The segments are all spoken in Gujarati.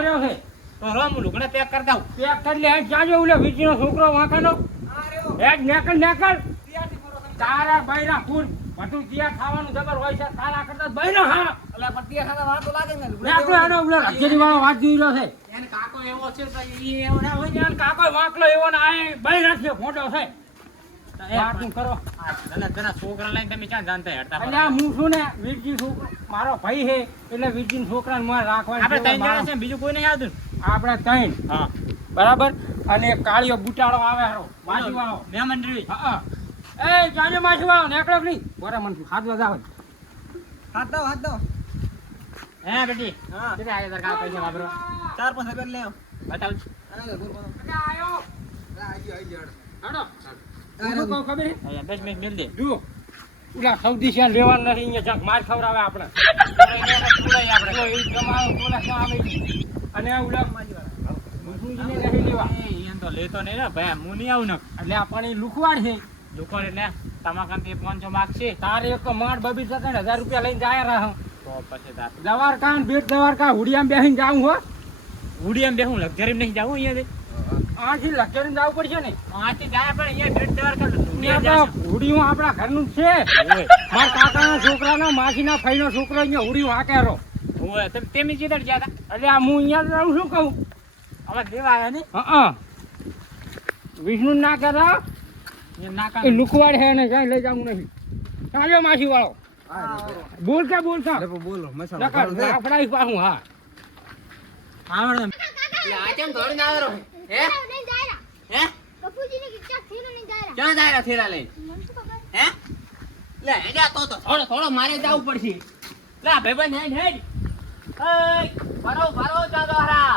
કર્યો છે તો રોમ લુગડા પેક કરી દઉં. પેક કરી લે જાજો ઓલે વીજળીનો છોકરો વાંકાનો હેડ નેકલ તારા બૈરા ફૂલ બધું ત્યાં ખાવાનું જબર હોય છે તારા કરતા બૈરા હા એટલે પટ્ટીયા ખાતા વાર તો લાગે ને નેકલો એનો ઓલો રાજ્યની વાળો વાત જોઈ રહ્યો છે એને કાકો એવો છે તો ઈ એવો ના હોય ને. એને કાકો વાંકલો એવો ને આ બૈરા છે ફોટો છે વાતું કરો તને છોકરા લઈને તમે ક્યાં જાણતા હેડતા એટલે આ હું છું ને વીરજી છોકરો મારો ભાઈ છે એટલે વીરજી છોકરાને મારે રાખવાનું આપણે ત્રણ જણા છે બીજું કોઈ નહીં આવતું. આપણે ત્રણ હા બરાબર અને એક કાળિયો બુટાળો આવે હારો માછી વાળો મહેમાન રેવી. હા એ જાજો માછી વાળો નેકળો નહીં બરાબર મને હાથ વધાવે હાથ દો હે બેટી હા કેટલા આવ્યા તાર કાકા પૈસા વાપરવા? 4-5 રૂપિયા લે બતાવ. આયો હાડો હું કહું ખબર છે અહીંયા 10 મિનિટ મિલ દે. જુઓ ઓલા સૌદી શેર લેવાનું નથી અહીંયા જંક માર ખવડાવે આપણે ઉડાઈ આપણે. તો એ તમારો ઓલા શું આવે અને ઓલા મુસુજીને નહીં લેવા એમ તો લેતો નહીં ને ભાઈ હું નહીં આવું ને. એટલે આ પણ એ લુખવાડ છે દુકાન એટલે તમાકન 500 માગશે તારે એક માડ બબી સાથે 1000 રૂપિયા લઈને જાય રહો તો પછી તાર દ્વારકા ને બેટ દ્વારકા હુડિયામાં બેસીને જાઉં હો ઉડી એમ બેહું લક્ઝરી નહીં જાવું અહીંયાથી. આથી લક્ષરીને જવું પડશે ને આથી જાય પણ અહીંયા ભેટ તૈયાર કર અહીંયા તો હુડિયું આપણા ઘરનું જ છે મારા કાકાના છોકરાનો માસીના ફઈનો છોકરો અહીંયા હુડિયું હાકેરો ઓય તમે જીતર ગયા હતા. એટલે આ હું અહીંયા રહું શું કહું હવે દેવા આવ્યા ને હા વિષ્ણુ ના કહેતા એ નાકા એ લુકવાડ હે ને ક્યાંય લઈ જવું નથી ચાલ્યો માસી વાળો બોલતા બોલો આપણા પાછું હા આવડે આ કેમ દોડીને આવેલો હે નહીં જાયરા હે કપૂજીને કિચ્ચા થીરો નહીં જાયરા ક્યાં જાય થેલા લઈ મને શું ખબર હે લે હેડા તો થોડો મારે જવું પડશે લે ભાઈબંધ હેડ ભરો ચાદોરા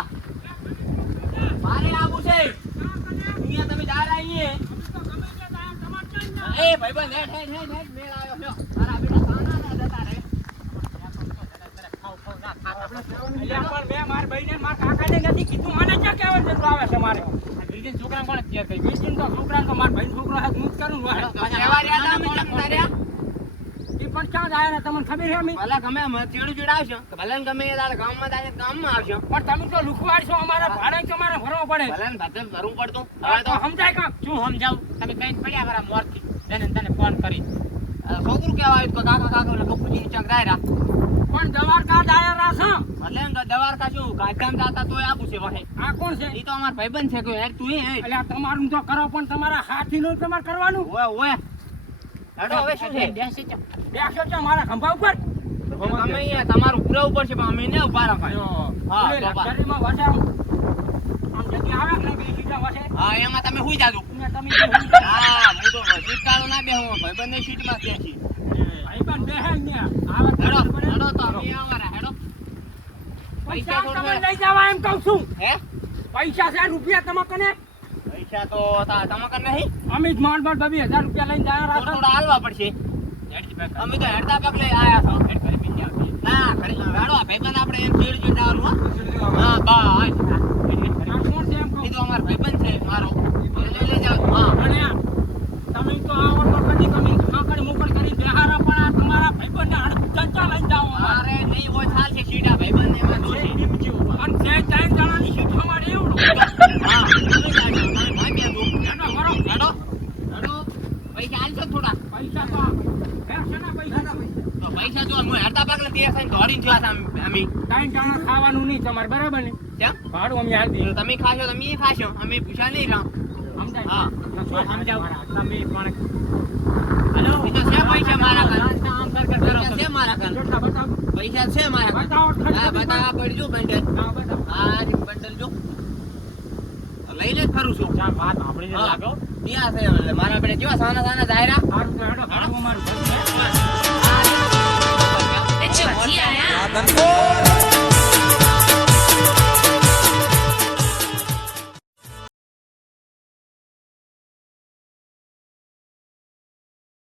મારે આવું છે અહીંયા તમે દારા અહીંયા એ ભાઈબંધ હેડ મેળ આવ્યો છો મારા બેટા સાના ના જતા રે મેં મારા ભાઈને મારા કાકાને નથી કીધું મને ક્યાં કહેવાનું જરૂર આવે છે મારે બીજી છોકરા કોણ તૈયાર કરી બીજી તો છોકરા તો મારા ભાઈ છોકરો હાથ હું જ કરું કેવા રહ્યા હતા મોટા તાર્યા એ પણ ક્યાં જાય ને તમને ખબર છે અમે ભલે ગમે ચીડું ચીડાવશો ભલે ગમે એ દાડે ગામમાં જાય ગામમાં આવશો પણ તમે તો લુખવાડ છો અમારા ભાડે તમારે ભરવો પડે ભલે ને ભાતે ભરવું પડતું હવે તો સમજાય કાંક શું સમજાવું તમે કઈ પડ્યા મારા મોરથી તને ફોન કરી છોકરું કેવા આવ્યું તો કાકા એટલે કપૂજી ચક દાયરા પણ દ્વારકા દાયા રાસો ભલે ને દવારકા શું ગાયકામ જાતા તોય આપું છે વહે આ કોણ છે ઈ તો અમાર ભાઈબંધ છે કોઈ યાર તું હે એટલે આ તમારું તો કરો પણ તમારા હાથીનું તમારે કરવાનું ઓય હેડો હવે શું છે બેસો છો મારા ખંભા ઉપર ગમે અહીંયા તમારું પૂરા ઉપર છે પણ અમે ને ઉભા રખાય હા, ઓલે બાબા. લક્ઝરીમાં વસાવ આમ જગ્યા આવે કે નહીં બે સીટા વસે હા એમાં તમે હુઈ જાજો ને તમે જે હોય હા હું તો સીટકાળો ના બેહું ભાઈબંધ ની સીટમાં ત્યાં છીએ ભાઈબંધ બેહે અહીંયા આવે હેડો ખબર પડે. હેડો તો અમે અમારા હેડો પૈસા પૈસા તમે થોડા લઈ જવા એમ કહું છું હે પૈસા છે રૂપિયા તમે કને પૈસા તો તમે કર નહીં અમે જ માંડ 1000 રૂપિયા લઈને જાય રાસો થોડા હાલવા પડશે અમે તો હેડતા પગલે આયા છો ના ખરી હેડો ભાઈબંધ આપણે એમ ચીડ ચીડાવવાનું હા બસ આ કોણ છે એમ કહું એ તો અમારો ભાઈબંધ છે મારો લઈ જાવ હા અને તમે તો આવો તો કદી તમે કાકડ મોકળ કરી બેહારા પણ આ તમારા ભાઈબંધને હડ ચંચા લઈને જાઓ અરે નહીં હોય ચાલ છે સીડા ભાઈબંધ એમાં જોશે અને જે 3 જણાની સીટ અમારે એવડું હા તમે જાજો તમે ભાગ્યા દો એનો વરો હેડો હેડો પૈસા આલશો થોડા પૈસા તો બેસના પૈસા તો પૈસા જો હું હેડતા પગલે ત્યાં થઈને દોડીને જોયા હતા અમે 3 જણા ખાવાનું નહીં તમારે બરાબર ને કેમ ભાડું અમે હાલ દઈએ તમે ખાશો તમે એ ખાશો અમે પૂછા નહીં રહા સમજાય હા સમજાવ તમે પણ હેલો એ તો છે પૈસા મારા ઘર આમ કર કર પૈસા છે મારા ઘર કેટલા બતાવો પૈસા છે મારા ઘર બતાવો હા બતાવા પડજો બંડલ હા બતાવો હા બંડલ જો લઈને જ ફરું છું ચા વાત આપણી જ હા. લાગો ત્યાં છે એટલે મારા બેટા કેવા સાના સાના દાયરા સારું તો હેડો ભાડું અમારું